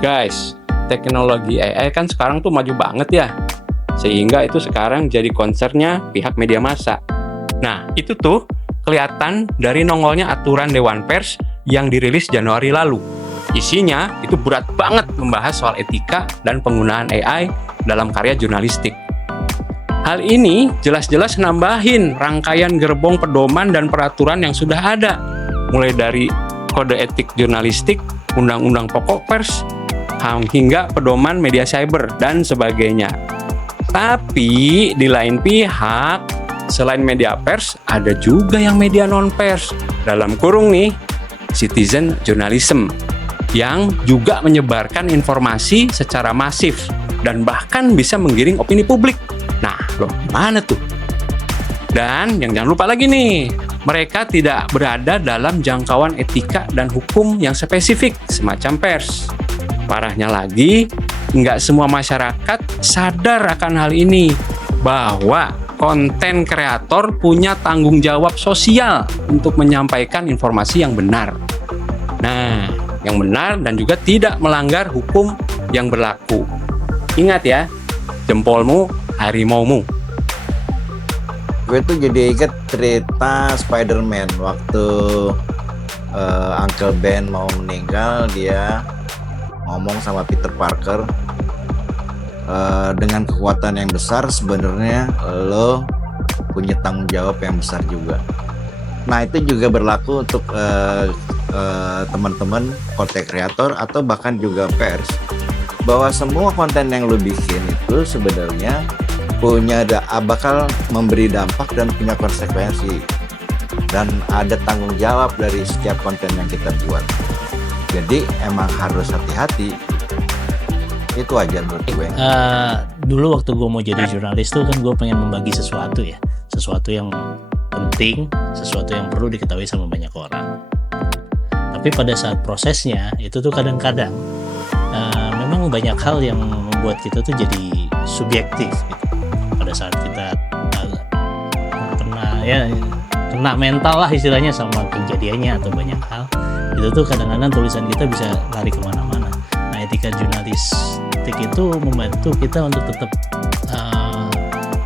Guys, teknologi AI kan sekarang tuh maju banget ya. Sehingga itu sekarang jadi concernnya pihak media massa. Nah, itu tuh kelihatan dari nongolnya aturan Dewan Pers yang dirilis Januari lalu. Isinya itu berat banget membahas soal etika dan penggunaan AI dalam karya jurnalistik. Hal ini jelas-jelas nambahin rangkaian gerbong pedoman dan peraturan yang sudah ada, mulai dari kode etik jurnalistik, undang-undang pokok pers, hingga pedoman media cyber, dan sebagainya. Tapi di lain pihak, selain media pers, ada juga yang media non-pers, dalam kurung nih, citizen journalism, yang juga menyebarkan informasi secara masif, dan bahkan bisa menggiring opini publik. Nah, loh, gimana tuh? Dan yang jangan lupa lagi nih, mereka tidak berada dalam jangkauan etika dan hukum yang spesifik, semacam pers. Parahnya lagi, nggak semua masyarakat sadar akan hal ini, bahwa konten kreator punya tanggung jawab sosial untuk menyampaikan informasi yang benar. Nah, yang benar dan juga tidak melanggar hukum yang berlaku. Ingat ya, jempolmu harimaumu. Gue tuh jadi inget cerita Spider-Man waktu Uncle Ben mau meninggal, dia ngomong sama Peter Parker, dengan kekuatan yang besar sebenarnya lo punya tanggung jawab yang besar juga. Nah, itu juga berlaku untuk teman-teman konten kreator atau bahkan juga pers, bahwa semua konten yang lo bikin itu sebenarnya bakal memberi dampak dan punya konsekuensi, dan ada tanggung jawab dari setiap konten yang kita buat. Jadi emang harus hati-hati. Itu aja menurut gue. Dulu waktu gue mau jadi jurnalis tuh kan gue pengen membagi sesuatu ya, sesuatu yang penting, sesuatu yang perlu diketahui sama banyak orang. Tapi pada saat prosesnya itu tuh kadang-kadang memang banyak hal yang membuat kita tuh jadi subjektif gitu. Pada saat kita kena mental lah istilahnya sama kejadiannya atau banyak hal, itu tuh kadang-kadang tulisan kita bisa lari kemana-mana. Nah, etika jurnalistik itu membantu kita untuk tetap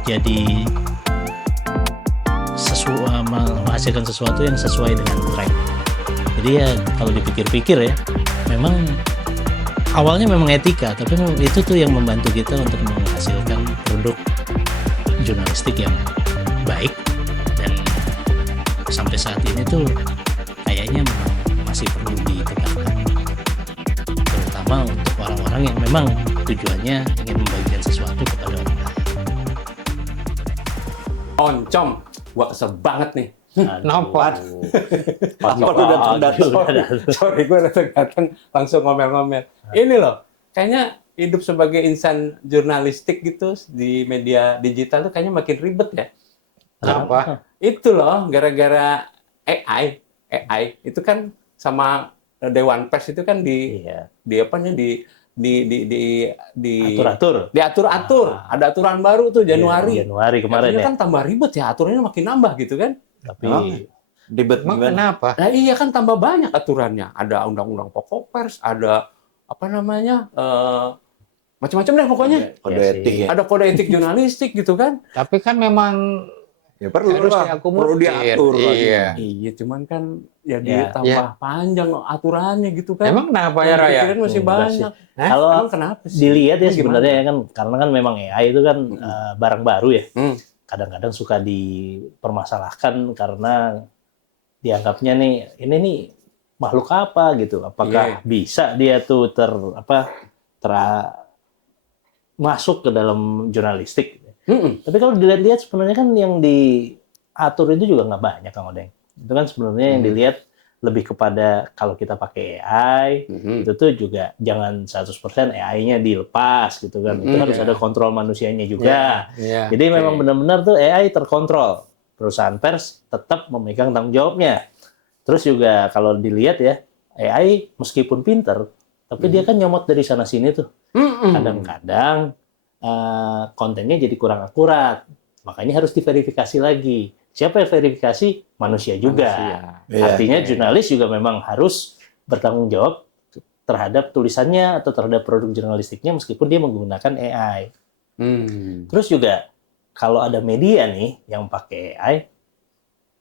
jadi menghasilkan sesuatu yang sesuai dengan track. Jadi ya kalau dipikir-pikir ya, memang awalnya memang etika, tapi itu tuh yang membantu kita untuk menghasilkan produk jurnalistik yang baik, dan sampai saat ini tuh kayaknya memang masih perlu ditegakkan, terutama untuk orang-orang yang memang tujuannya ingin membagikan sesuatu kepada orang lain. Oncom, gua kesel banget nih. Nampak. Sorry, gue datang langsung ngomel-ngomel. Ini loh, kayaknya hidup sebagai insan jurnalistik gitu di media digital tuh kayaknya makin ribet ya. Kenapa? Itu loh, gara-gara AI itu kan sama Dewan Pers itu kan diatur-atur. Ada aturan baru tuh Januari kemarin ya. Kan tambah ribet ya, aturannya makin nambah gitu kan. Tapi ribet kenapa? Nah, iya kan tambah banyak aturannya. Ada undang-undang pokok pers, ada macam-macam deh pokoknya. Kode etik ya. Ada kode etik jurnalistik gitu kan. Tapi kan memang Ya perlu diatur. Iya. Iya, cuman kan ya ditambah panjang aturannya gitu kan. Emang kenapa ya, Raya? Pikiran masih banyak. Kalau Emang kenapa sih? dilihat ya Emang sebenarnya gimana? ya kan, karena kan memang AI itu kan barang baru ya. Hmm. Kadang-kadang suka dipermasalahkan karena dianggapnya nih ini nih makhluk apa gitu. Apakah bisa dia tuh masuk ke dalam jurnalistik? Tapi kalau dilihat-lihat sebenarnya kan yang diatur itu juga nggak banyak, Kang Odeng. Itu kan sebenarnya yang dilihat lebih kepada kalau kita pakai AI, itu tuh juga jangan 100% AI-nya dilepas gitu kan. Itu harus ada kontrol manusianya juga. Jadi memang benar-benar tuh AI terkontrol. Perusahaan pers tetap memegang tanggung jawabnya. Terus juga kalau dilihat ya, AI meskipun pinter, tapi dia kan nyomot dari sana-sini tuh. Kadang-kadang kontennya jadi kurang akurat. Makanya harus diverifikasi lagi. Siapa yang verifikasi? Manusia juga. Artinya jurnalis juga memang harus bertanggung jawab terhadap tulisannya atau terhadap produk jurnalistiknya meskipun dia menggunakan AI. Terus juga kalau ada media nih yang pakai AI,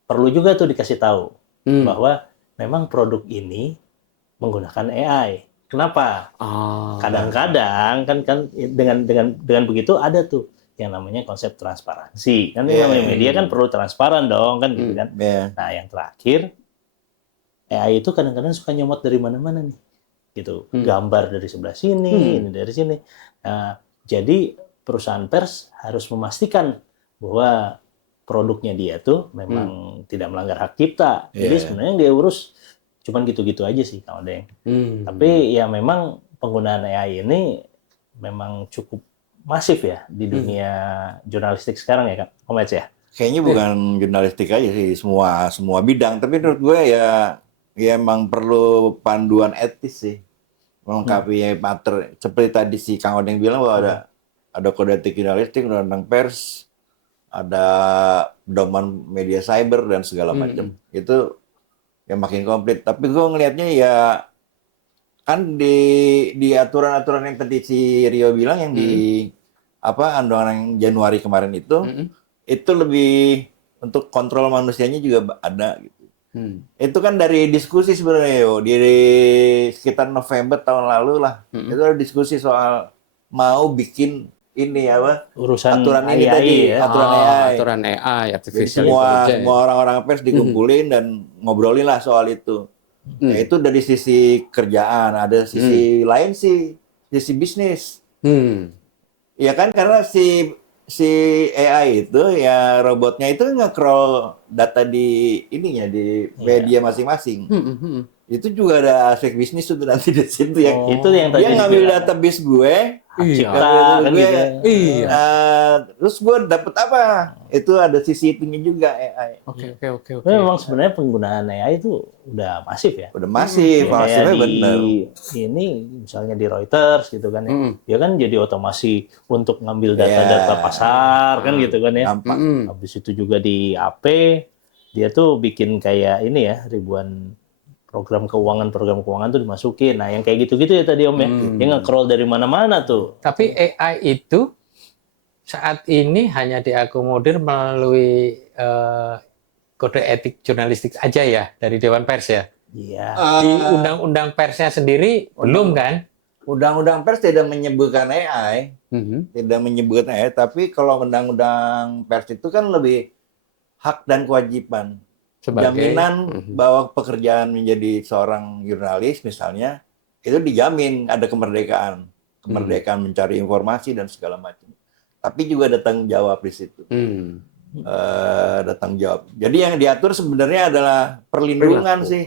perlu juga tuh dikasih tahu bahwa memang produk ini menggunakan AI. Kenapa? Kadang-kadang kan dengan begitu ada tuh yang namanya konsep transparansi. Kan yang namanya media kan perlu transparan dong kan gitu kan. Nah, yang terakhir AI itu kadang-kadang suka nyomot dari mana-mana nih. Gitu. Gambar dari sebelah sini, ini dari sini. Nah, jadi perusahaan pers harus memastikan bahwa produknya dia tuh memang tidak melanggar hak cipta. Jadi sebenarnya yang dia urus cuman gitu-gitu aja sih Kang Odeng. Tapi ya memang penggunaan AI ini memang cukup masif ya di dunia jurnalistik sekarang ya Kak Komets ya. Kayaknya bukan jurnalistik aja sih, semua bidang. Tapi menurut gue ya emang perlu panduan etis sih, melengkapi mater. Seperti tadi si Kang Odeng bilang bahwa ada kode etik jurnalistik, undang-undang pers, ada pedoman media cyber dan segala macam. Itu yang makin komplit. Tapi gue ngelihatnya ya kan di aturan-aturan yang tadi si Rio bilang yang di undang-undang Januari kemarin itu lebih untuk kontrol manusianya juga ada gitu. Itu kan dari diskusi sebenarnya di sekitar November tahun lalu lah. Itu ada diskusi soal mau bikin ini urusan aturan ini AI tadi, ya. Aturan AI, Jadi artificial semua intelligence. orang-orang pers dikumpulin dan ngobrolin lah soal itu. Ya, itu dari sisi kerjaan, ada sisi lain sih, sisi bisnis. Ya kan karena si AI itu ya robotnya itu nge-crawl data di ininya di media masing-masing. Itu juga ada aspek bisnis itu nanti di situ ya. Itu yang tadi Dia ngambil database gue, cipta kan gue, gitu. terus gue dapet apa? Itu ada sisi itunya juga AI. Oke. Tapi memang sebenarnya penggunaan AI itu udah masif ya. Udah masif, Kayak masifnya bener. Ini misalnya di Reuters gitu kan ya. Dia kan jadi otomasi untuk ngambil data-data pasar kan gitu kan ya. Gampang. Habis itu juga di AP dia tuh bikin kayak ini ya ribuan program keuangan tuh dimasukin. Nah, yang kayak gitu-gitu ya tadi Om ya. Dia nge-crawl dari mana-mana tuh. Tapi AI itu saat ini hanya diakomodir melalui kode etik jurnalistik aja ya dari Dewan Pers ya. Iya. Di undang-undang persnya sendiri belum kan? Undang-undang pers tidak menyebutkan AI, tapi kalau undang-undang pers itu kan lebih hak dan kewajiban. Jaminan bahwa pekerjaan menjadi seorang jurnalis misalnya itu dijamin ada kemerdekaan mencari informasi dan segala macam. Tapi juga ada tanggung jawab di situ. Ada tanggung jawab. Jadi yang diatur sebenarnya adalah perlindungan sih.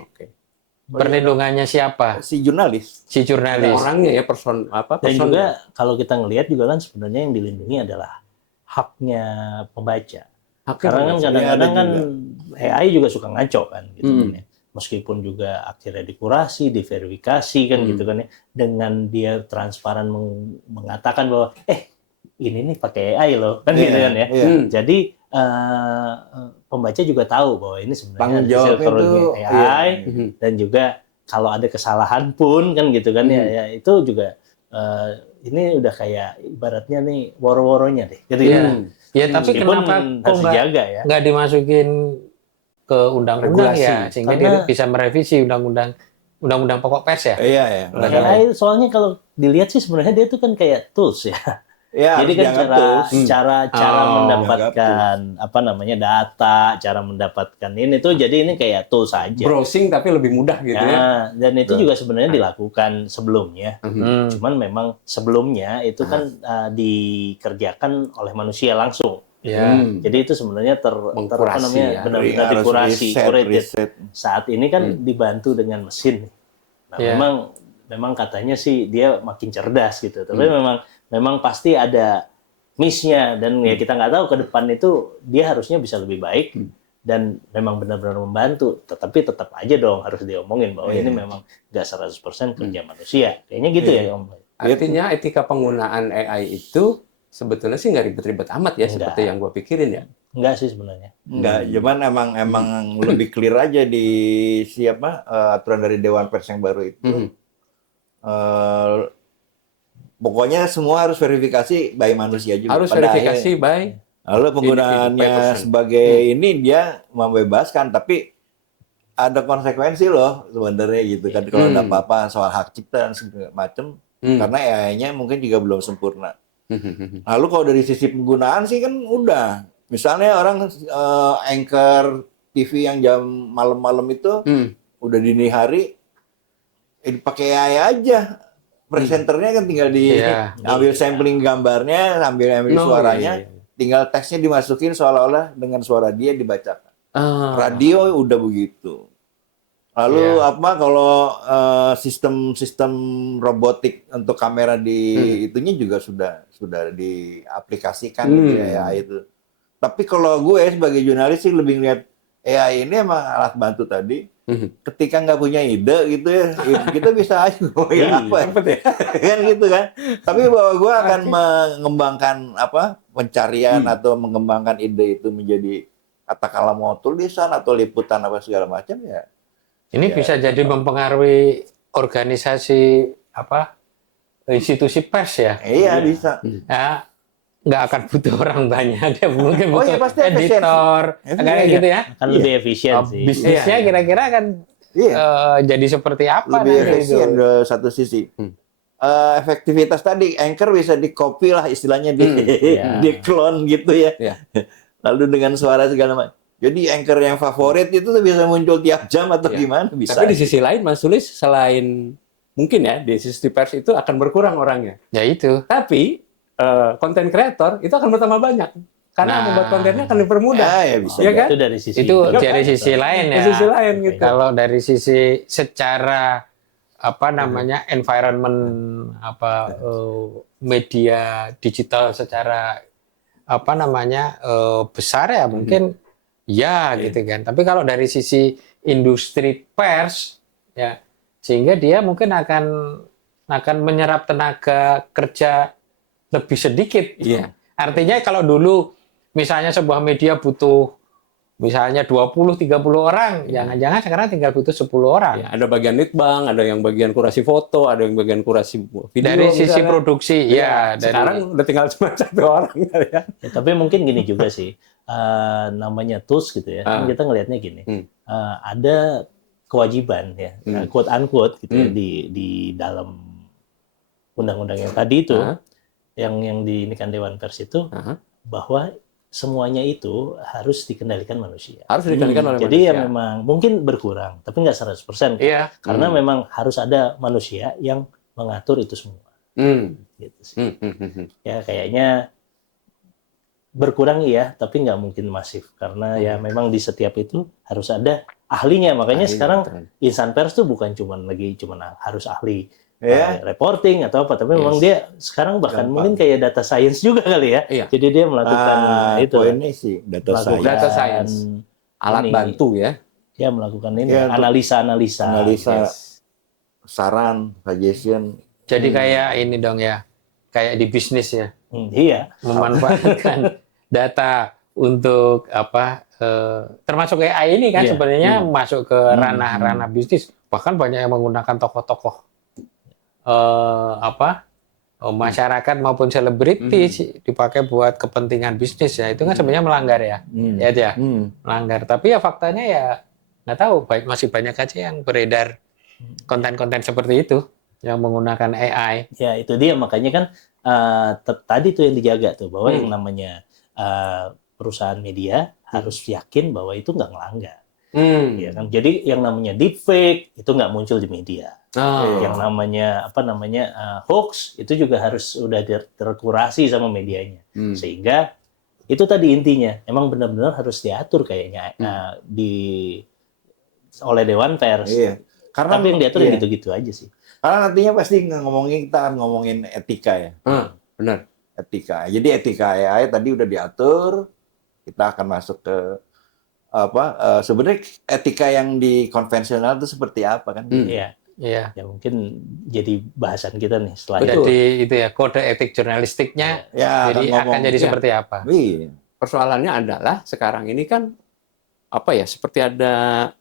Perlindungannya siapa? Si jurnalis. Si jurnalis. Orangnya ya Dan juga kalau kita ngelihat juga kan sebenarnya yang dilindungi adalah haknya pembaca. Karena kan kadang-kadang kan AI juga suka ngaco kan gitu kan ya. Meskipun juga akhirnya dikurasi, diverifikasi kan gitu kan ya. Dengan dia transparan mengatakan bahwa ini nih pakai AI loh kan gitu kan ya. Jadi pembaca juga tahu bahwa ini sebenarnya hasil produknya AI dan juga kalau ada kesalahan pun kan gitu kan ya itu juga ini udah kayak ibaratnya nih woro-woronya deh gitu ya. Ya tapi kenapa kok nggak dimasukin ke undang-undang ya sehingga dia bisa merevisi undang-undang pokok pers ya? Iya. AI soalnya kalau dilihat sih sebenarnya dia itu kan kayak tools ya. Jadi kan cara mendapatkan data, cara mendapatkan ini tuh jadi ini kayak tools saja. Browsing tapi lebih mudah gitu ya. Dan itu juga sebenarnya dilakukan sebelumnya. Cuman memang sebelumnya itu kan dikerjakan oleh manusia langsung. Jadi itu sebenarnya benar-benar dikurasi, curated. Saat ini kan dibantu dengan mesin. Nah, memang katanya sih dia makin cerdas gitu. Tapi memang pasti ada miss-nya dan ya kita nggak tahu ke depan itu dia harusnya bisa lebih baik dan memang benar-benar membantu. Tetapi tetap aja dong harus diomongin bahwa ini memang nggak 100% kerja manusia. Kayaknya gitu ya Om. Artinya etika penggunaan AI itu sebetulnya sih nggak ribet-ribet amat ya seperti yang gue pikirin ya. Enggak sih sebenarnya. Enggak, cuman emang lebih clear aja di aturan dari Dewan Pers yang baru itu. eh, pokoknya semua harus verifikasi by manusia juga. Harus pada verifikasi akhirnya. by Lalu by penggunaannya person. sebagai ini dia membebaskan, tapi ada konsekuensi loh sebenarnya gitu kan kalau ada apa-apa soal hak cipta dan segala macam, karena AI-nya mungkin juga belum sempurna. Lalu kalau dari sisi penggunaan sih kan udah, misalnya orang anchor TV yang jam malam-malam itu udah dini hari dipakai AI aja. Presenternya kan tinggal ambil sampling gambarnya, ambil suaranya, tinggal teksnya dimasukin seolah-olah dengan suara dia dibacakan. Radio udah begitu. Lalu apa kalau sistem robotik untuk kamera di itunya juga sudah diaplikasikan di AI itu. Tapi kalau gue sebagai jurnalis sih lebih lihat AI ini emang alat bantu tadi. Ketika nggak punya ide gitu ya, kita bisa aja apa ya, kan gitu kan. Tapi bahwa gue akan mengembangkan pencarian atau mengembangkan ide itu menjadi katakanlah mau tulisan atau liputan apa segala macam ya. Ini bisa jadi mempengaruhi organisasi institusi pers ya. Iya bisa. Ya, nggak akan butuh orang banyak, dia mungkin butuh pasti editor, kayak gitu ya. Akan lebih efisien sih. Bisnisnya kira-kira akan jadi seperti apa? Lebih efisien dari satu sisi. Efektivitas tadi, anchor bisa di-copy lah istilahnya, di-clone gitu ya. Lalu dengan suara segala macam. Jadi anchor yang favorit itu tuh bisa muncul tiap jam atau gimana bisa. Tapi di sisi lain Mas Sulis, selain mungkin ya di sisi pers itu akan berkurang orangnya. Ya itu. Tapi konten kreator itu akan bertambah banyak karena membuat kontennya akan dipermudah. Ya bisa. Ya kan? Itu dari sisi Dari sisi lain ya. Dari sisi lain gitu. Kalau dari sisi secara environment media digital secara besar ya mungkin gitu kan. Tapi kalau dari sisi industri pers ya sehingga dia mungkin akan menyerap tenaga kerja lebih sedikit. Iya. Artinya kalau dulu misalnya sebuah media butuh misalnya 20-30 orang, jangan-jangan sekarang tinggal butuh 10 orang. Ya, ada bagian litbang, ada yang bagian kurasi foto, ada yang bagian kurasi video. Dari sisi produksi, sekarang udah tinggal cuma 1 orang kali ya. Tapi mungkin gini juga sih, namanya tools gitu ya. Kan kita ngelihatnya gini, ada kewajiban ya, quote unquote gitu ya, di dalam undang-undang yang tadi itu. Yang diinikan Dewan Pers itu bahwa semuanya itu harus dikendalikan manusia. Harus dikendalikan oleh Jadi manusia. ya memang mungkin berkurang, tapi nggak 100%. Iya. Karena memang harus ada manusia yang mengatur itu semua. Gitu sih. Ya kayaknya berkurang iya, tapi nggak mungkin masif. Karena ya memang di setiap itu harus ada ahlinya. Makanya sekarang insan pers tuh bukan cuman harus ahli reporting atau apa, tapi memang dia sekarang bahkan mungkin kayak data science juga kali ya. Jadi dia melakukan itu. Poinnya sih data science. Alat bantu ya. Dia melakukan ini analisa saran, suggestion. Jadi kayak ini dong ya, kayak di bisnis ya. Iya. Memanfaatkan data untuk termasuk AI ini kan sebenarnya masuk ke ranah-ranah bisnis. Bahkan banyak yang menggunakan tokoh-tokoh masyarakat maupun selebriti dipakai buat kepentingan bisnis ya. Itu kan sebenarnya melanggar ya. Melanggar. Tapi ya faktanya ya nggak tahu, masih banyak aja yang beredar konten-konten seperti itu yang menggunakan AI. Ya itu dia, makanya kan tadi tuh yang dijaga tuh bahwa yang namanya perusahaan media harus yakin bahwa itu nggak ngelanggar. Ya kan? Jadi yang namanya deepfake itu nggak muncul di media. Yang namanya hoax itu juga harus udah terkurasi sama medianya. Sehingga itu tadi intinya, emang benar-benar harus diatur kayaknya oleh Dewan Pers. Iya. Karena tapi yang diatur gitu-gitu aja sih. Karena nantinya pasti kita akan ngomongin etika ya. Benar. Etika. Jadi etika AI tadi udah diatur. Kita akan masuk ke sebenarnya etika yang di konvensional itu seperti apa kan? Iya. Iya. Ya mungkin jadi bahasan kita nih setelah jadi itu ya kode etik jurnalistiknya. Jadi akan jadi seperti apa? Persoalannya adalah sekarang ini kan seperti ada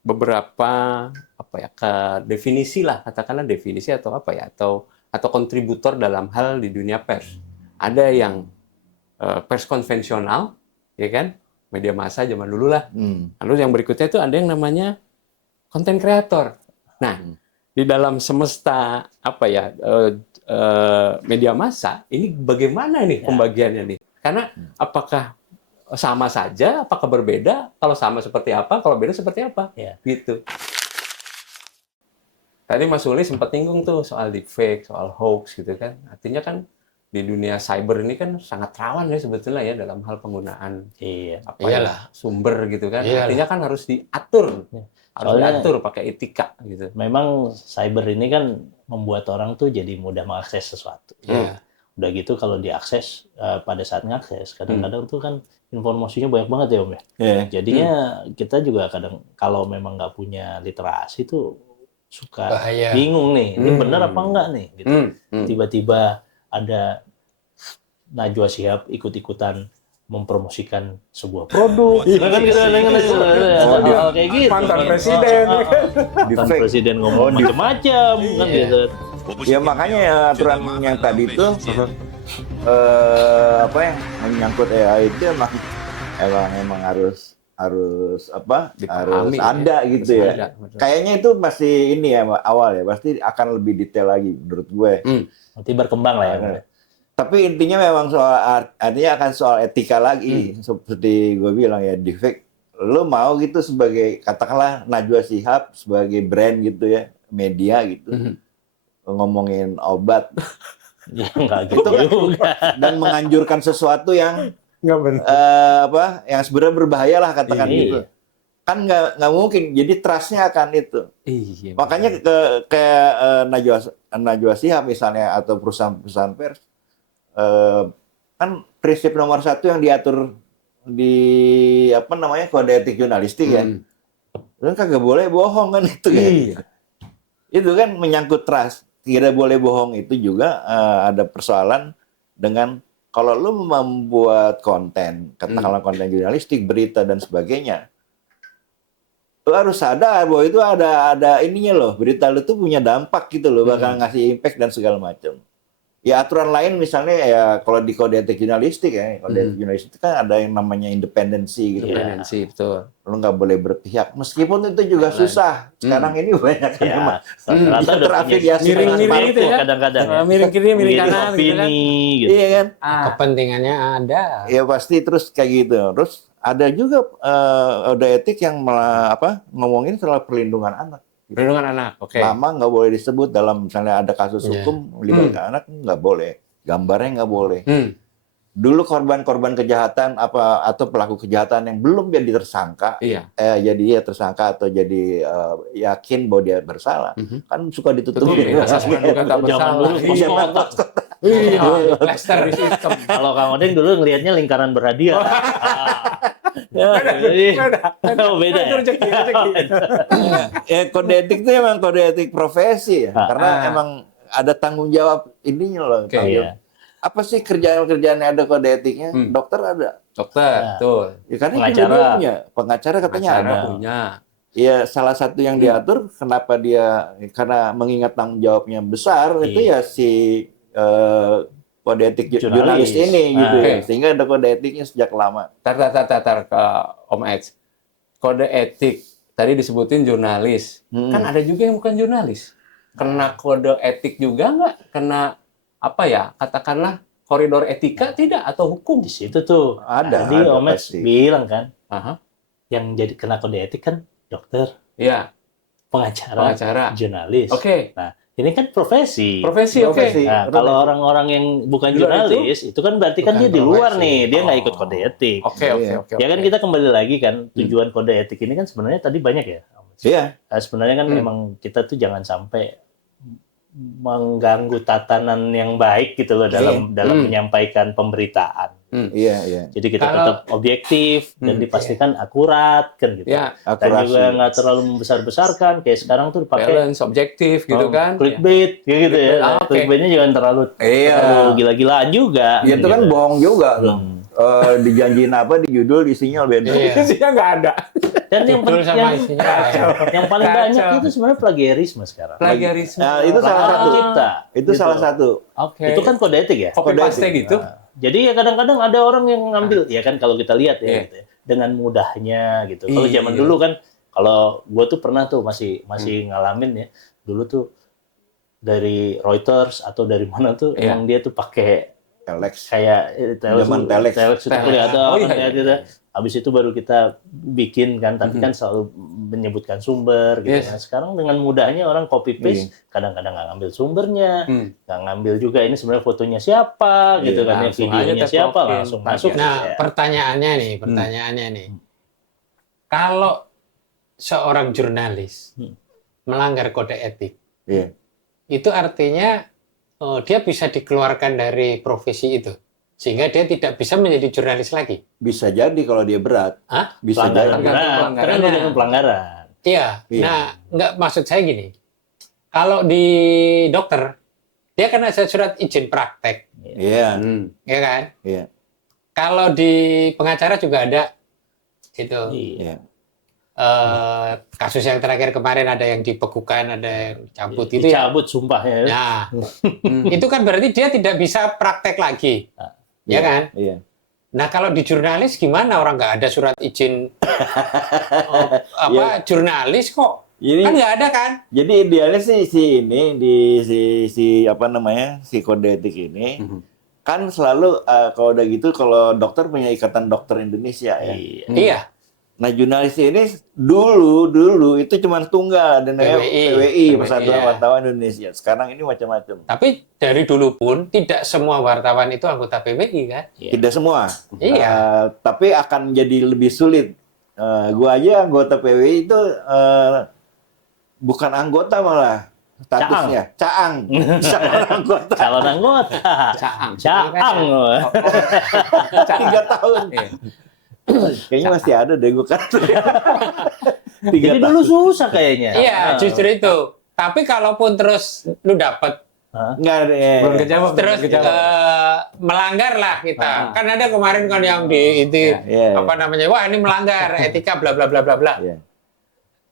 beberapa apa ya ke definisi lah, katakanlah definisi atau apa ya, atau kontributor dalam hal di dunia pers. Ada yang pers konvensional, ya kan, media massa zaman dulu lah. Lalu yang berikutnya itu ada yang namanya konten kreator. Nah, di dalam semesta apa ya media massa ini bagaimana nih pembagiannya nih? Karena apakah sama saja, apakah berbeda? Kalau sama seperti apa? Kalau beda seperti apa? Gitu. Tadi Mas Uli sempat nyinggung tuh soal deepfake, soal hoax gitu kan. Artinya kan di dunia cyber ini kan sangat rawan ya sebetulnya ya dalam hal penggunaan apa ya, sumber gitu kan. Artinya kan harus diatur. Harus diatur pakai etika gitu. Memang cyber ini kan membuat orang tuh jadi mudah mengakses sesuatu. Udah gitu kalau diakses pada saat ngakses kadang-kadang tuh kan informasinya banyak banget ya Om ya. Jadinya kita juga kadang kalau memang nggak punya literasi tuh suka bingung nih, ini benar apa enggak nih gitu. Tiba-tiba ada Najwa Shihab ikut-ikutan mempromosikan sebuah produk, kan gitu kayak gitu. Mantan presiden, mantan presiden ngomong macam-macam kan gitu. Ya makanya aturan yang tadi itu apa ya menyangkut AI itu emang harus apa dipahami, harus ada gitu ya. Kayaknya itu masih ini ya awal ya, pasti akan lebih detail lagi menurut gue. Nanti berkembang lah ya. Tapi intinya memang artinya akan soal etika lagi, seperti gue bilang ya, deepfake. Lo mau gitu sebagai katakanlah Najwa Shihab sebagai brand gitu ya, media gitu, ngomongin obat, ya nggak gitu juga. Dan menganjurkan sesuatu yang apa, yang sebenarnya berbahaya lah katakan gitu. Kan nggak mungkin. Jadi trustnya akan itu. Makanya kayak Najwa Shihab misalnya atau perusahaan-perusahaan pers. Kan prinsip nomor 1 yang diatur di apa namanya kode etik jurnalistik ya, kan kagak boleh bohong kan itu ya. Itu kan menyangkut trust, tidak boleh bohong. Itu juga ada persoalan dengan kalau lu membuat konten, katakanlah konten jurnalistik, berita dan sebagainya, lu harus sadar bahwa itu ada ininya loh, berita lu tuh punya dampak gitu loh, bakal ngasih impact dan segala macam. Ya aturan lain misalnya ya kalau di kode etik jurnalistik ya, kode etik jurnalistik kan ada yang namanya independensi gitu. Independensi, betul. Lu nggak boleh berpihak, meskipun itu juga susah. Sekarang ini banyak yang terafiliasi miring-miring gitu ya. Kadang-kadang miring kiri, miring kanan gitu kan. Gitu. Iya kan? Kepentingannya ada. Ya pasti terus kayak gitu. Terus ada juga kode etik yang ngomongin soal perlindungan anak. Perlindungan anak, oke. Nama nggak boleh disebut dalam misalnya ada kasus hukum melibatkan anak, nggak boleh. Gambarnya nggak boleh. Dulu korban-korban kejahatan atau pelaku kejahatan yang belum jadi tersangka, jadi dia tersangka atau jadi yakin bahwa dia bersalah, kan suka ditutupin. Asas praduga tak bersalah. Plaster di sistem. Kalau Kang Odeng dulu ngelihatnya lingkaran berhadiah. Beda. Ya, kode etik itu emang kode etik profesi ya, karena emang ada tanggung jawab ininya loh. Apa sih kerjaan-kerjaan yang ada kode etiknya? Dokter ada. Dokter, betul. Ya, karena pengacara katanya ada. Ya salah satu yang diatur kenapa dia karena mengingat tanggung jawabnya besar itu ya si kode etik jurnalis ini gitu ya. Sehingga ada kode etiknya sejak lama. Tar ke Om Eds. Kode etik tadi disebutin jurnalis. Kan ada juga yang bukan jurnalis. Kena kode etik juga nggak? Kena apa ya? Katakanlah koridor etika tidak atau hukum? Di situ tuh ada. Tadi Om Eds bilang kan, yang jadi kena kode etik kan dokter, pengacara, jurnalis. Nah, ini kan profesi. Oke. Nah, kalau orang-orang yang bukan jurnalis, itu kan berarti kan dia di luar nih, dia nggak ikut kode etik. Oke. Ya kan kita kembali lagi kan, tujuan kode etik ini kan sebenarnya tadi banyak ya. Iya. Sebenarnya kan memang kita tuh jangan sampai mengganggu tatanan yang baik gitu loh dalam menyampaikan pemberitaan. Iya. Jadi kita tetap objektif dan dipastikan akurat kan gitu. Dan juga nggak terlalu membesar-besarkan kayak sekarang tuh dipakai balance, objektif gitu kan. Clickbait gitu ya. Clickbaitnya jangan terlalu gila-gilaan juga. Ya itu kan bohong juga tuh. Dijanjiin apa di judul isinya beda. Isinya nggak ada. Dan Judul sama isinya. yang paling Kacau. banyak itu sebenarnya plagiarisme sekarang. Plagiarisme. Nah, itu salah Pelanggaran satu. cipta. Itu Gitu. salah satu. Oke. Itu kan kode etik ya. copy kode paste etik. gitu. Nah, jadi ya kadang-kadang ada orang yang ngambil, ya kan kalau kita lihat ya, Iya. gitu ya, dengan mudahnya gitu. Kalau Iya. zaman dulu kan, kalau gue tuh pernah tuh masih ngalamin ya, dulu tuh dari Reuters atau dari mana tuh Iya. emang dia tuh pakai Telex. kayak Zaman telex. itu Telex. kelihatan Oh, iya, kayak iya, gitu. iya. Habis itu baru kita bikin kan, tapi kan selalu menyebutkan sumber gitu. Yes. Nah, sekarang dengan mudahnya orang copy paste, kadang-kadang nggak ngambil sumbernya, nggak ngambil juga ini sebenarnya fotonya siapa gitu kan, ya, langsung videonya aja siapa teplokin. langsung masuk. Nah, ya. pertanyaannya nih. Kalau seorang jurnalis melanggar kode etik, Iya. itu artinya dia bisa dikeluarkan dari profesi itu, sehingga dia tidak bisa menjadi jurnalis lagi. Bisa jadi kalau dia berat. Hah? Bisa Pelanggaran jadi. berat, Pelanggarannya. karena dengan pelanggaran. Iya. Iya. Nah, nggak, maksud saya gini. Kalau di dokter, dia kan ada surat izin praktek, Iya. ya kan? Iya. Kalau di pengacara juga ada, itu. Iya. Iya. Kasus yang terakhir kemarin ada yang dibekukan, ada yang dicabut itu ya. Dicabut sumpahnya. Nah, itu kan berarti dia tidak bisa praktek lagi, ya Iya. kan? Iya. Nah, kalau di jurnalis gimana? Orang nggak ada surat izin Iya. jurnalis kok? Jadi Kan nggak ada kan? Jadi idealnya sih si apa namanya, si kode etik ini kan selalu kalau udah gitu, kalau dokter punya Ikatan Dokter Indonesia ya. Iya. Iya. Nah, jurnalis ini dulu itu cuma tunggal, dan namanya PWI, Persatuan iya. Wartawan Indonesia. Sekarang ini macam-macam. Tapi dari dulu pun tidak semua wartawan itu anggota PWI kan? Iya. Tidak semua. Iya. Tapi akan jadi lebih sulit. Gua aja anggota PWI itu bukan anggota malah statusnya. Caang. Calon anggota. Calon anggota. Caang. Caang. loh. 3 tahun. Iya. Kayaknya masih ada deh gue kan. 3 Jadi dulu susah kayaknya. Iya, justru itu. Tapi kalaupun terus lu dapat Enggak ada. Belum kejawab. terus belum kejawab. melanggar lah kita. Kan ada kemarin kan yang di itu Iya. apa namanya? Wah, ini melanggar etika bla bla bla bla bla. Iya.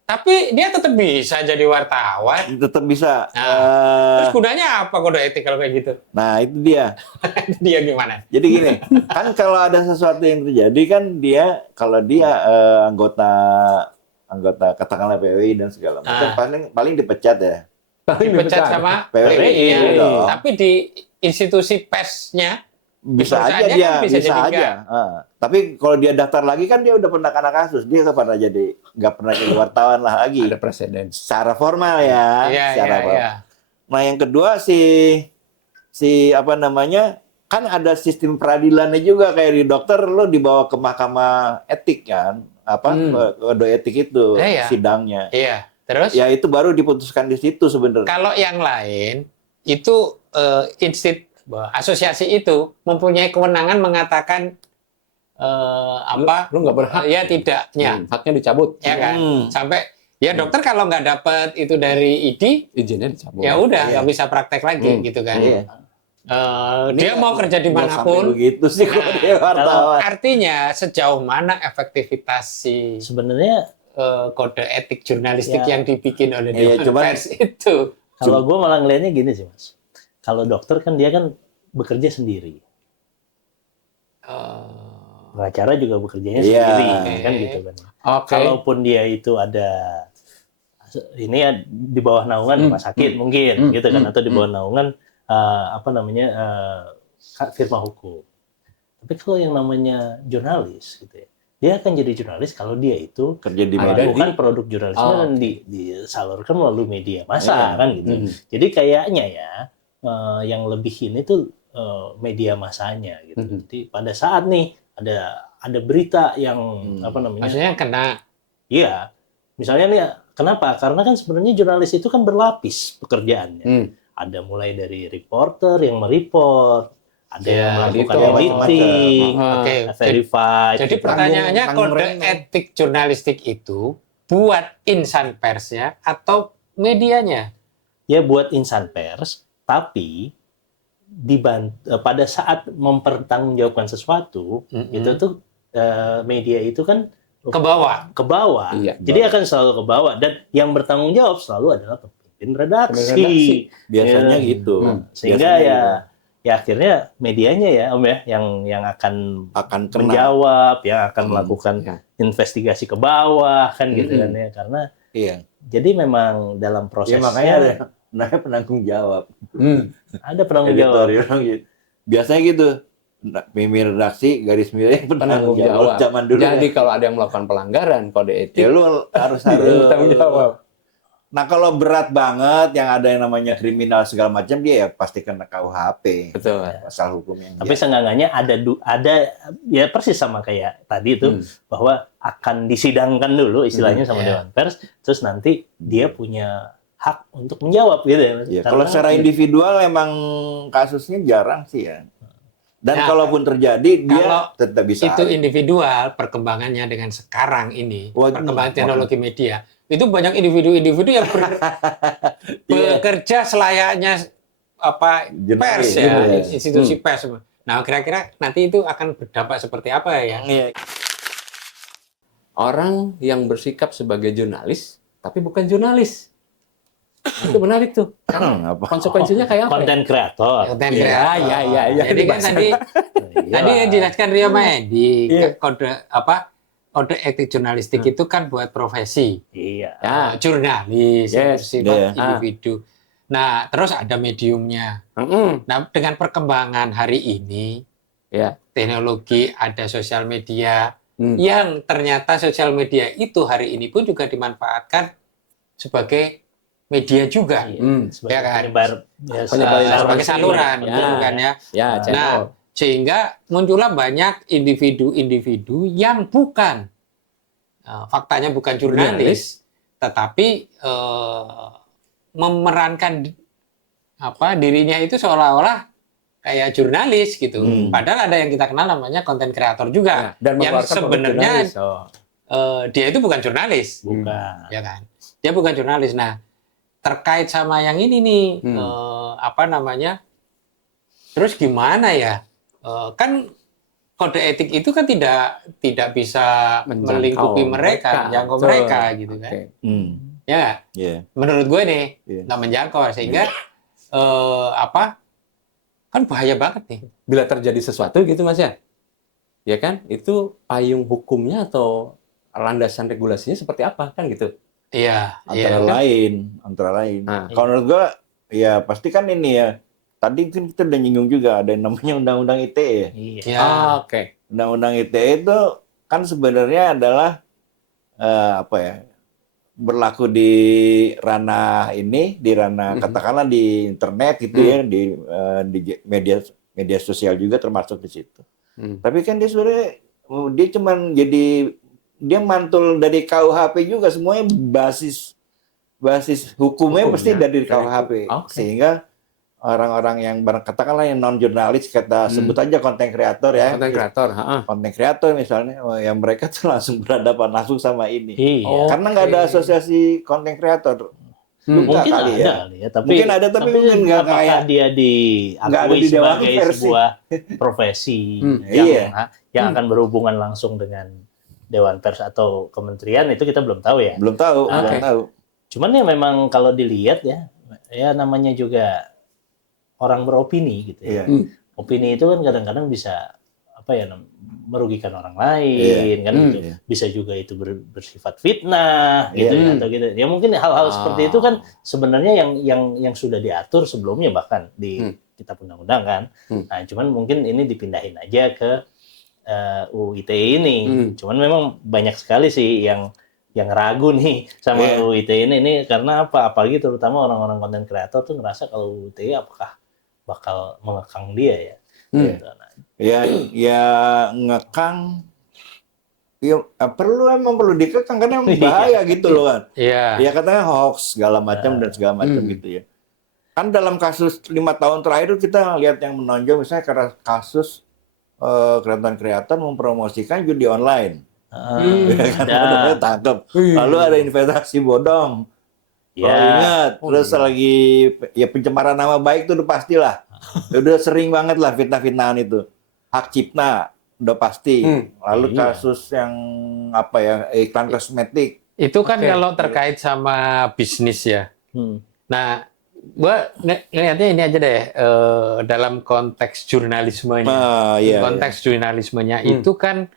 Tapi dia tetap bisa jadi wartawan. Tetap bisa. Terus gunanya apa kode etik kalau kayak gitu? Nah, itu dia. Dia gimana? Jadi gini, kan kalau ada sesuatu yang terjadi kan dia, kalau dia anggota katakanlah PWI dan segala macam, paling dipecat ya. Dipecat sama PWI, PWI ya. dong. Tapi di institusi persnya Bisa aja perusahaannya dia, kan bisa bisa jadi aja. Tapi kalau dia daftar lagi kan dia udah pernah kena kasus, dia nggak pernah jadi wartawan lah lagi. Ada presiden. Secara formal ya. Iya, secara iya, formal. iya. Nah, yang kedua si apa namanya, kan ada sistem peradilannya juga, kayak di dokter lo dibawa ke mahkamah etik kan, kode etik itu Iya. sidangnya. Iya. Terus Ya itu baru diputuskan di situ sebenarnya. kalau yang lain itu asosiasi itu mempunyai kewenangan mengatakan Lu nggak berhak. ya tidaknya, Haknya dicabut. ya kan? Hmm. Sampai ya dokter kalau nggak dapat itu dari ID, Izinnya dicabut. ya udah Iya. nggak bisa praktek lagi gitu kan. Iya. Dia mau kerja di Nggak sampai manapun. begitu sih kalau Nah, dia wartawan. Artinya sejauh mana efektivitas si Sebenarnya kode etik jurnalistik Ya. yang dibikin oleh Iya, Dewan cuman- Pers itu? kalau gue malah ngelihatnya gini sih Mas. Kalau dokter kan dia kan bekerja sendiri. Pengacara juga bekerjanya Iya. sendiri kan gitu kan. Oke. Kalaupun dia itu ada ini ya di bawah naungan rumah sakit mungkin gitu kan, atau di bawah naungan apa namanya firma hukum. Tapi kalau yang namanya jurnalis gitu ya, dia akan jadi jurnalis kalau dia itu Kerja di Ada media. melakukan produk jurnalisme dan disalurkan melalui media massa kan gitu. Jadi kayaknya ya yang lebih ini tuh media massanya gitu. Jadi pada saat nih ada berita yang apa namanya? Maksudnya kena. Iya. Misalnya nih kenapa? Karena kan sebenarnya jurnalis itu kan berlapis pekerjaannya. Ada mulai dari reporter yang mereport, ada yang melakukan gitu. editing, Oke. verified. Jadi gitu. pertanyaannya tanggung kode rem. etik jurnalistik itu buat insan persnya atau medianya? Ya buat insan pers, tapi pada saat mempertanggungjawabkan sesuatu, itu tuh media itu kan ke bawah. ke bawah. Iya, Jadi akan selalu ke bawah dan yang bertanggung jawab selalu adalah pemimpin redaksi. Biasanya Ya. gitu. Sehingga Biasanya ya gitu. ya akhirnya medianya ya Om ya yang akan akan kena. menjawab, yang akan melakukan Ya. investigasi ke bawah kan gitu kan ya. Karena Iya. jadi memang dalam Ya prosesnya makanya ada penanggung jawab. ada penanggung jawab. Editorial gitu. Biasanya gitu. Pemimpin redaksi garis miring Penanggung penanggung jawab. jawab zaman dulu. Jadi kalau ada yang melakukan pelanggaran kode etik, ya lu harus bertanggung jawab. Nah kalau berat banget yang ada yang namanya kriminal segala macam dia ya pasti kena KUHP. Betul. Pasal hukumnya. Tapi seenggaknya ada ya persis sama kayak tadi itu bahwa akan disidangkan dulu istilahnya sama Dewan Pers, terus nanti dia punya hak untuk menjawab gitu ya. Ya, kalau secara individual emang kasusnya jarang sih ya. Dan Nah, kalaupun terjadi dia kalau tetap bisa. Itu individual, perkembangannya dengan sekarang ini, perkembangan teknologi media, itu banyak individu-individu yang bekerja selayaknya pers ya, institusi pers. Nah, kira-kira nanti itu akan berdampak seperti apa ya? Iya. Orang yang bersikap sebagai jurnalis, tapi bukan jurnalis. Nah, itu menarik tuh. Apa? Konsekuensinya kayak apa? konten kreator. Konten Iya, kreator. iya. Jadi kan tadi yang dijelaskan Ria Maedi, Iya. kode etik jurnalistik itu kan buat profesi. Iya. Ya. Jurnalis, Yes. bersifat Iya. individu. Nah, terus ada mediumnya. Nah, dengan perkembangan hari ini, Ya. teknologi, ada sosial media, Hmm. yang ternyata sosial media itu hari ini pun juga dimanfaatkan sebagai media juga. Sebagai Ya kan? penyebar Penyebar Sebagai informasi. saluran, Ya. betul kan ya? Ya, Nah, channel. sehingga muncullah banyak individu-individu yang bukan faktanya bukan jurnalis, tetapi memerankan dirinya itu seolah-olah kayak jurnalis gitu. Padahal ada yang kita kenal namanya konten kreator juga, Ya, dan yang mengeluarkan sebenarnya produk jurnalis. dia itu bukan jurnalis, bukan. ya kan? Dia bukan jurnalis. Nah, terkait sama yang ini nih, terus gimana ya? Kan kode etik itu kan tidak bisa melingkupi mereka, menjangkau Betul. mereka gitu kan? Oke. Ya nggak? Iya. Menurut gue nih Iya. nggak menjangkau, sehingga kan bahaya banget nih. Bila terjadi sesuatu gitu Mas ya kan? Itu payung hukumnya atau landasan regulasinya seperti apa kan gitu? Iya, Antara lain. Nah. Kalau menurut gua ya pasti kan ini ya. Tadi kan kita udah nyinggung juga ada yang namanya Undang-Undang ITE. Iya. Ya. Oke. Undang-Undang ITE itu kan sebenarnya adalah berlaku di ranah ini, di ranah katakanlah di internet gitu ya, di media sosial juga termasuk di situ. Tapi kan dia sebenarnya dia cuman dia mantul dari KUHP juga, semuanya basis hukumnya pasti dari KUHP. Oke. Sehingga orang-orang yang katakanlah yang non jurnalis, kita sebut aja konten kreator ya. Konten kreator, Konten kreator misalnya, yang mereka tuh langsung berhadapan langsung sama ini. Iya. Karena nggak ada asosiasi konten kreator. Juga Mungkin kali ada kali ya, tapi Mungkin ada, tapi mungkin nggak apakah kayak dia nggak ada diakui di Dewan sebagai Pers sih. sebuah profesi yang akan berhubungan langsung dengan Dewan Pers atau kementerian, itu kita belum tahu ya. belum tahu, belum Oke. tahu. Cuman ya memang kalau dilihat ya namanya juga orang beropini gitu ya. Iya. Opini itu kan kadang-kadang bisa merugikan orang lain kan gitu. Iya. Bisa juga itu bersifat fitnah gitu ya, atau gitu. Ya mungkin hal-hal seperti itu kan sebenarnya yang sudah diatur sebelumnya bahkan di kitab undang-undang kan. Nah, cuman mungkin ini dipindahin aja ke UU ITE ini. Cuman memang banyak sekali sih yang ragu nih sama UU ITE ini karena apa? Apalagi terutama orang-orang konten kreator tuh ngerasa kalau UU ITE apakah bakal mengekang dia ya. Gitu. Nah, Ya ngekang. Ya perlu dikekang karena bahaya gitu loh kan. Iya. Ya katanya hoax segala macam dan segala macam gitu ya. Kan dalam kasus 5 tahun terakhir kita lihat yang menonjol misalnya karena kasus kreator mempromosikan judi online. Kan tangkap. Lalu ada investasi bodong. Ya. Ingat, terus lagi ya pencemaran nama baik itu udah pastilah. Udah sering banget lah fitnah-fitnahan itu. Hak cipta. udah pasti. Lalu Iya. kasus yang apa ya, iklan kosmetik. Itu kan Oke. kalau terkait sama bisnis ya. Hmm. Nah, gua ngelihatnya ini aja deh, dalam konteks jurnalismenya. Iya, Konteks jurnalismenya itu kan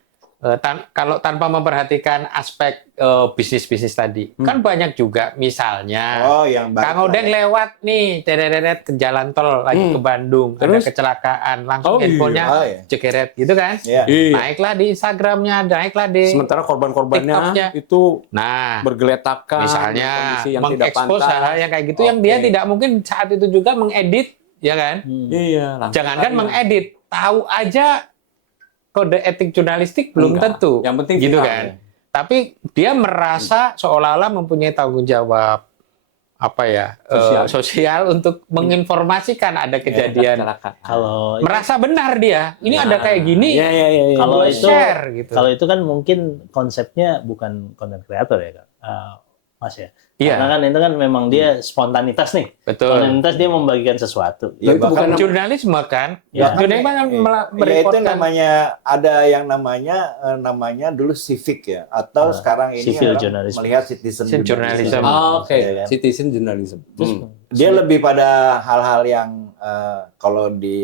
kalau tanpa memperhatikan aspek bisnis-bisnis tadi, kan banyak juga misalnya Oh, yang Kang Odeng lewat nih, deret ke jalan tol lagi ke Bandung, Terus? ada kecelakaan, langsung Oh, iya. handphonenya Oh, iya. cekeret gitu kan. Iya. Iya. Naiklah di Instagramnya, naiklah di Sementara korban-korbannya TikToknya. itu nah bergeletakan misalnya dengan kondisi yang tidak mengekspos pantas. hal-hal yang kayak gitu yang dia Oke. tidak mungkin saat itu juga mengedit, ya kan? Iya, langsung Jangankan tadi. mengedit, tahu aja kode etik jurnalistik belum Enggak. tentu. Yang penting gitu viral, kan. ya. Tapi dia merasa seolah-olah mempunyai tanggung jawab apa ya sosial untuk menginformasikan ada kejadian. Kecelakaan. Kalau Merasa benar dia. Ini ada kayak gini. Iya, iya, iya. Kalau gua itu- share gitu. kalau itu kan mungkin konsepnya bukan content creator ya, Kak. Mas ya. Iya, Karena kan itu kan memang dia spontanitas nih. betul. Spontanitas dia membagikan sesuatu. Ya, Itu bahkan bukan Jurnalisme kan. Ya. Jurnalisme kan ya itu mereportkan. namanya ada yang namanya dulu civic ya, atau sekarang ini civil orang journalism. melihat citizen Citizen journalism. Oke, Ya kan? citizen journalism. Terus Dia lebih pada hal-hal yang kalau di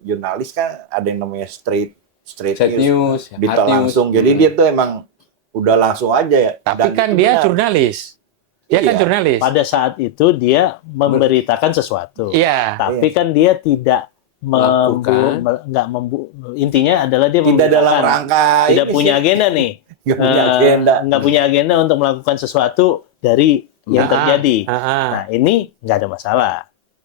jurnalis kan ada yang namanya straight Straight news, news, berita hard news. langsung. Jadi dia tuh emang udah langsung aja ya. Tapi Dan kan itu dia benar. jurnalis. Dia kan Iya. jurnalis. pada saat itu dia memberitakan sesuatu. Iya. Tapi kan dia tidak Melakukan. intinya adalah dia tidak dalam memberitakan. rangka Tidak ini punya sih. agenda nih. Nggak punya agenda. Nggak punya agenda untuk melakukan sesuatu dari yang Ah, terjadi. ah, ah. Nah, ini nggak ada masalah.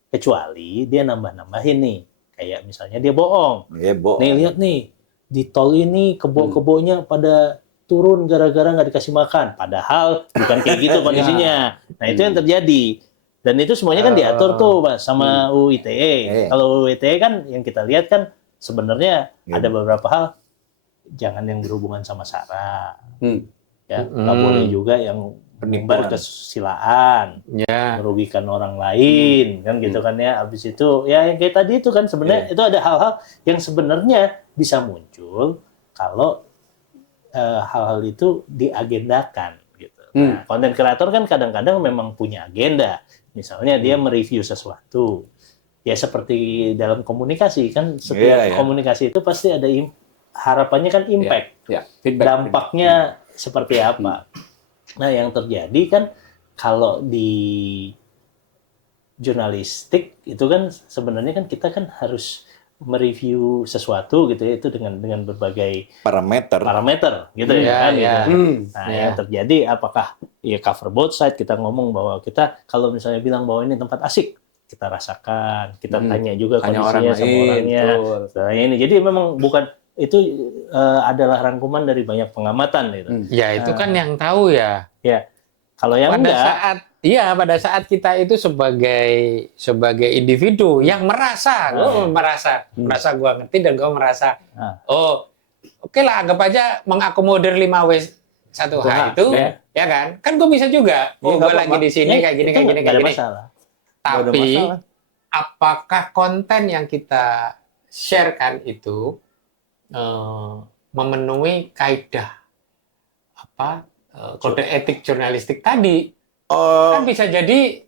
Kecuali dia nambah-nambahin nih. Kayak misalnya dia bohong. Ya, bohong. Nih, lihat nih. Di tol ini kebo-kebonya pada turun gara-gara nggak dikasih makan. Padahal bukan kayak gitu kondisinya. Nah, itu yang terjadi. Dan itu semuanya kan diatur tuh, Mas, sama UU ITE. Kalau UU ITE kan yang kita lihat kan sebenarnya ada beberapa hal jangan yang berhubungan sama SARA. Ya, nggak boleh juga yang menyebar kesusilaan, Ya. merugikan orang lain, kan gitu kan ya. Habis itu ya yang kayak tadi itu kan sebenarnya itu ada hal-hal yang sebenarnya bisa muncul kalau hal-hal itu diagendakan gitu. Nah, konten kreator kan kadang-kadang memang punya agenda. Misalnya dia mereview sesuatu. Ya seperti dalam komunikasi kan setiap komunikasi itu pasti ada harapannya kan impact. Ya, feedback. Dampaknya seperti apa. Nah, yang terjadi kan kalau di jurnalistik itu kan sebenarnya kan kita kan harus mereview sesuatu gitu ya, itu dengan berbagai parameter gitu ya kan ya. gitu. Nah, Ya. yang terjadi apakah ya cover both side, kita ngomong bahwa kita kalau misalnya bilang bahwa ini tempat asik, kita rasakan, kita tanya juga Tanya kondisinya orang sama lain, orangnya. betul. Nah, ini jadi memang bukan itu adalah rangkuman dari banyak pengamatan gitu. Ya, itu kan yang tahu ya. Ya. Kalau yang pada enggak, pada saat kita itu sebagai individu yang merasa, merasa gua ngerti dan gua merasa, oke lah, anggap aja mengakomodir 5W1H itu, ya kan? Kan gua bisa juga, gua lagi di sini kayak gini, itu kayak gini, nggak kayak ada gini. masalah. Tapi apakah konten yang kita sharekan itu memenuhi kaidah kode etik jurnalistik tadi? Kan bisa jadi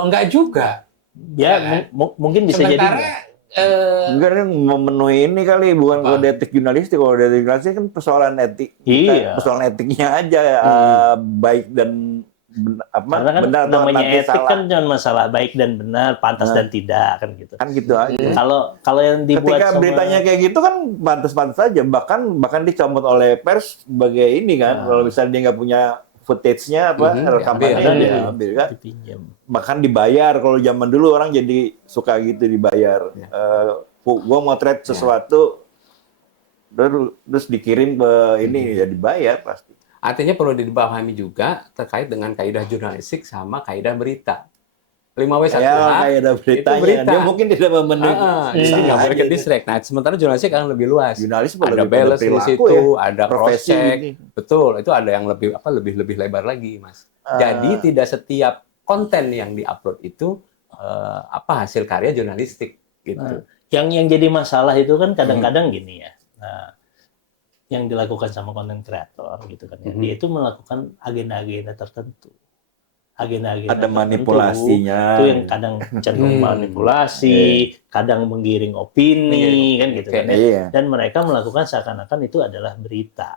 enggak juga. Ya, mungkin bisa jadi. Sementara Enggak, memenuhi ini kali, bukan kode etik jurnalistik. Kalau kode etik jurnalistik kan persoalan etik. Iya. Persoalan etiknya aja, baik dan Karena kan benar atau namanya nanti etik salah. kan jangan masalah baik dan benar, pantas dan tidak kan gitu. Kan gitu aja. Kalau yang dibuat Ketika sama beritanya kayak gitu kan pantas-pantas aja, bahkan dicomot oleh pers sebagai ini kan. Kalau misalnya dia nggak punya footage-nya rekamannya diambil. diambil kan. dipinjam. Bahkan dibayar. Kalau zaman dulu orang jadi suka gitu dibayar. Gua mau trade sesuatu terus dikirim ke ini ya dibayar pasti. Artinya perlu dipahami juga terkait dengan kaidah jurnalistik sama kaidah berita. 5W1H Ya, kayak ada beritanya. itu berita. Dia mungkin tidak memenuhi. Jadi nggak boleh ke aja. distract. Nah, sementara jurnalistik akan lebih luas. Jurnalis Ada lebih pada balance di perilaku situ, ya. ada Profesi cross-check. ini. Betul, itu ada yang lebih lebar lagi, Mas. Jadi tidak setiap konten yang diupload itu hasil karya jurnalistik gitu. Yang jadi masalah itu kan kadang-kadang gini ya. Nah, yang dilakukan sama konten kreator gitu kan ya, dia itu melakukan agenda-agenda tertentu. Agenda-agenda Ada tertentu manipulasinya. itu yang kadang cenderung manipulasi, kadang menggiring opini kan gitu kan ya. Iya. Dan mereka melakukan seakan-akan itu adalah berita.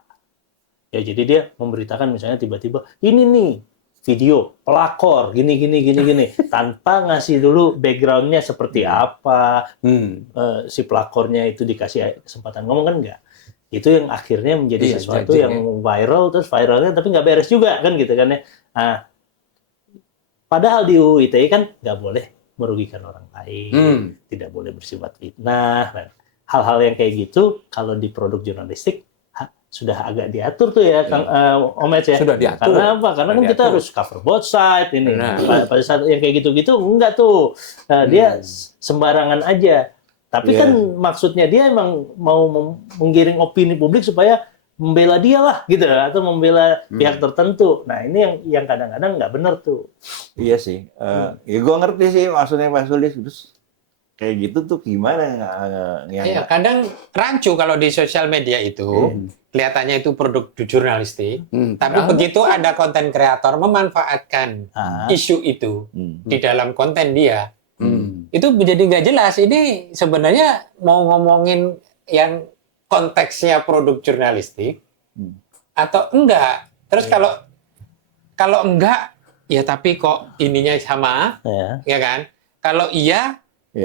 Ya jadi dia memberitakan misalnya tiba-tiba ini nih video pelakor gini tanpa ngasih dulu backgroundnya seperti apa, si pelakornya itu dikasih kesempatan ngomong kan enggak. Itu yang akhirnya menjadi sesuatu yang viral, terus viralnya tapi nggak beres juga kan gitu kan ya. Nah, padahal di UU ITE kan nggak boleh merugikan orang lain, tidak boleh bersifat fitnah. Nah, hal-hal yang kayak gitu kalau di produk jurnalistik sudah agak diatur tuh ya, Kang Om Eds ya. Sudah diatur. Karena apa? Karena kan kita harus cover both side ini. Pada saat yang kayak gitu-gitu enggak tuh. Dia sembarangan aja. Tapi kan maksudnya dia emang mau menggiring opini publik supaya membela dia lah gitu atau membela pihak tertentu. Nah, ini yang kadang-kadang nggak benar tuh. Iya sih. Ya gue ngerti sih maksudnya Pak Sulis. Terus kayak gitu tuh gimana? Iya, kadang rancu kalau di sosial media itu kelihatannya itu produk jurnalistik, tapi begitu ada konten kreator memanfaatkan isu itu di dalam konten dia, itu menjadi nggak jelas. Ini sebenarnya mau ngomongin yang konteksnya produk jurnalistik atau enggak. Terus kalau enggak, ya tapi kok ininya sama, ya kan? Kalau iya,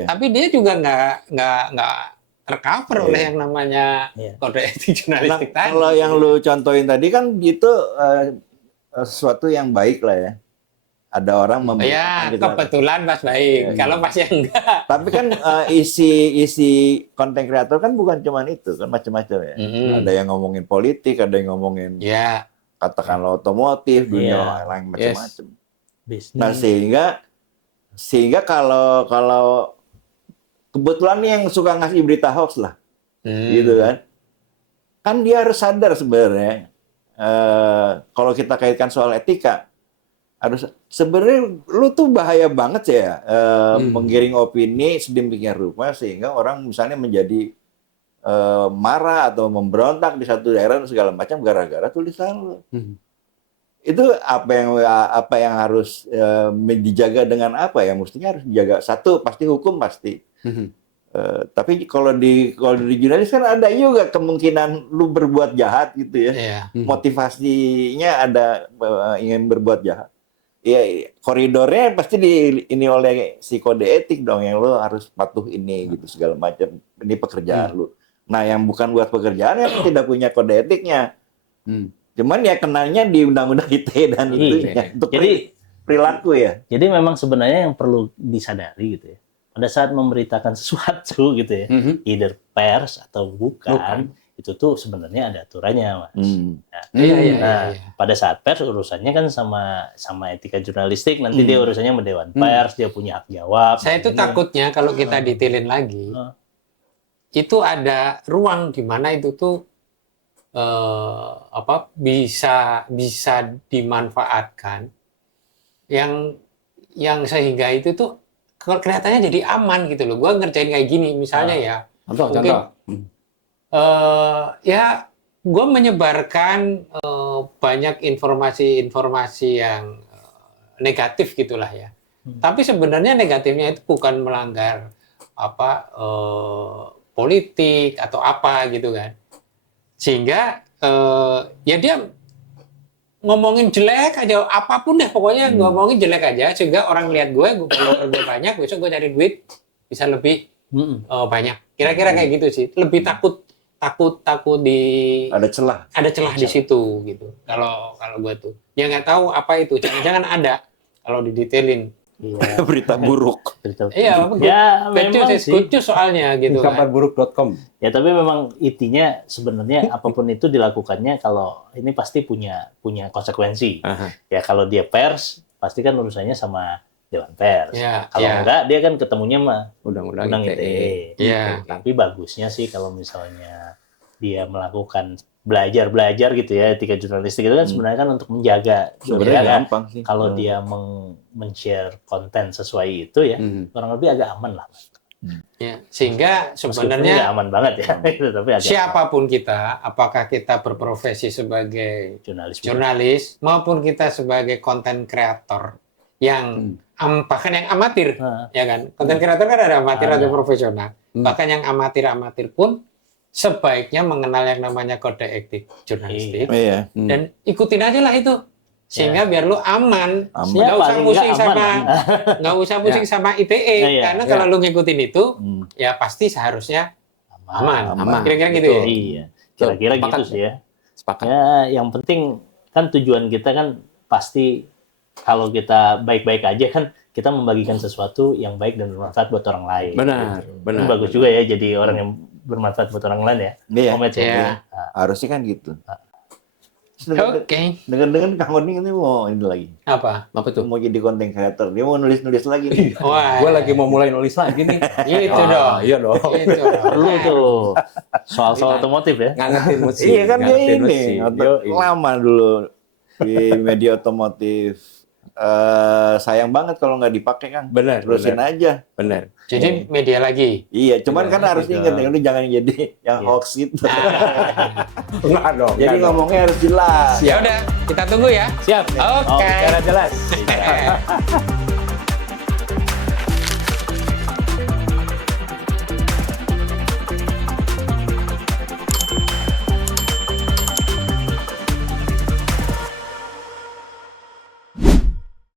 tapi dia juga nggak tercover oleh yang namanya kode etik jurnalistik tadi. Kalau yang lu contohin tadi kan itu sesuatu yang baik lah ya. Ada orang ya kebetulan pas baik. Kalau pas yang enggak. Tapi kan isi konten kreator kan bukan cuma itu, kan macam-macam ya. Ada yang ngomongin politik, ada yang ngomongin katakanlah otomotif, dunia lain macam-macam. Nah sehingga kalau kebetulan nih yang suka ngasih berita hoax lah, gitu kan dia harus sadar sebenarnya kalau kita kaitkan soal etika, harus sebenarnya lu tuh bahaya banget ya menggiring opini sedemikian rupa sehingga orang misalnya menjadi marah atau memberontak di satu daerah dan segala macam gara-gara tulisan lu. Itu apa yang harus dijaga dengan apa ya? Mestinya harus dijaga. Satu pasti hukum pasti. Tapi kalau di jurnalis kan ada juga kemungkinan lu berbuat jahat gitu ya. Motivasinya ada ingin berbuat jahat. Ya koridornya pasti ini oleh si kode etik dong yang lu harus patuh ini gitu segala macam. Ini pekerjaan lu. Nah yang bukan buat pekerjaan yang tidak punya kode etiknya. Cuman ya kenanya di undang-undang ITE dan itu untuk jadi perilaku ya. Jadi memang sebenarnya yang perlu disadari gitu ya. Pada saat memberitakan sesuatu gitu ya, either pers atau bukan, itu tuh sebenarnya ada aturannya, Mas. Pada saat pers urusannya kan sama etika jurnalistik, nanti dia urusannya sama Dewan Pers, dia punya hak jawab. Saya itu takutnya kalau kita detailin lagi, itu ada ruang di mana itu tuh bisa dimanfaatkan yang sehingga itu tuh kelihatannya jadi aman gitu loh. Gua ngerjain kayak gini misalnya ya. Contoh. Ya gue menyebarkan banyak informasi yang negatif gitulah ya. Tapi sebenarnya negatifnya itu bukan melanggar politik atau apa gitu kan. Sehingga ya dia ngomongin jelek aja, apapun deh pokoknya ngomongin jelek aja sehingga orang lihat gue follower gue banyak, besok gue cari duit bisa lebih banyak. Kira-kira kayak gitu sih. Lebih takut di ada celah di situ gitu. Kalau gue tuh ya nggak tahu apa itu, jangan ada kalau didetailin. Berita buruk. Iya, ya memang sih. Lucu soalnya gitu. Kabarburuk.com. Ya tapi memang intinya sebenarnya apapun itu dilakukannya kalau ini pasti punya konsekuensi. Ya kalau dia pers pasti kan urusannya sama Dewan Pers. Kalau enggak dia kan ketemunya mah undang-undang ITE. Tapi bagusnya sih kalau misalnya dia melakukan belajar gitu ya etika jurnalistik itu kan sebenarnya kan untuk menjaga sebenarnya gampang sih. Kalau dia men-share konten sesuai itu ya kurang lebih agak aman lah. Ya, sehingga Meskipun sebenarnya nggak aman banget ya, gitu, tapi agak siapapun kita, apakah kita berprofesi sebagai jurnalis. jurnalis maupun kita sebagai konten kreator yang bahkan yang amatir, Nah, ya kan? Konten kreator kan ada amatir Ada. atau profesional. Bahkan yang amatir-amatir pun sebaiknya mengenal yang namanya kode etik jurnalistik Iya. dan ikutin aja lah itu. Sehingga biar lu aman, Aman. nggak usah paling pusing nggak aman. sama nggak usah pusing sama ITE Iya, karena kalau lu ngikutin itu Hmm, ya pasti seharusnya aman. Aman. Kira-kira gitu ya. Iya, kira-kira gitu Sepakat. sih ya. Sepakat. Ya, yang penting kan tujuan kita kan pasti kalau kita baik-baik aja kan kita membagikan sesuatu yang baik dan bermanfaat buat orang lain. Benar, Ini benar. bagus juga ya jadi orang yang bermanfaat buat orang lain ya. Iya. Komet ya. Iya. Nah, Harusnya kan gitu. Oke. Dengan Kang Oning ini mau ini lagi. Apa? Apa tuh? Mau jadi content creator. Dia mau nulis-nulis lagi nih. Wah. Gue lagi mau mulai nulis lagi nih. Gitu Ah, dong. Iya dong. Gitu dong. perlu tuh soal-soal otomotif ya. Ngangetin mesin. Iya kan dia ngangetin ini. mesin. Yoi. Lama dulu di media otomotif. Sayang banget kalau nggak dipakai Kang. Benar, Terusin benar, aja. benar. Jadi media lagi. Iya, cuman kan harus gitu. ingat ya, lu jangan jadi yang Iya. hoax gitu. Enggak dong. Jadi ngomongnya harus jelas. Ya udah, kita tunggu ya. Siap. Oke. Cara jelas.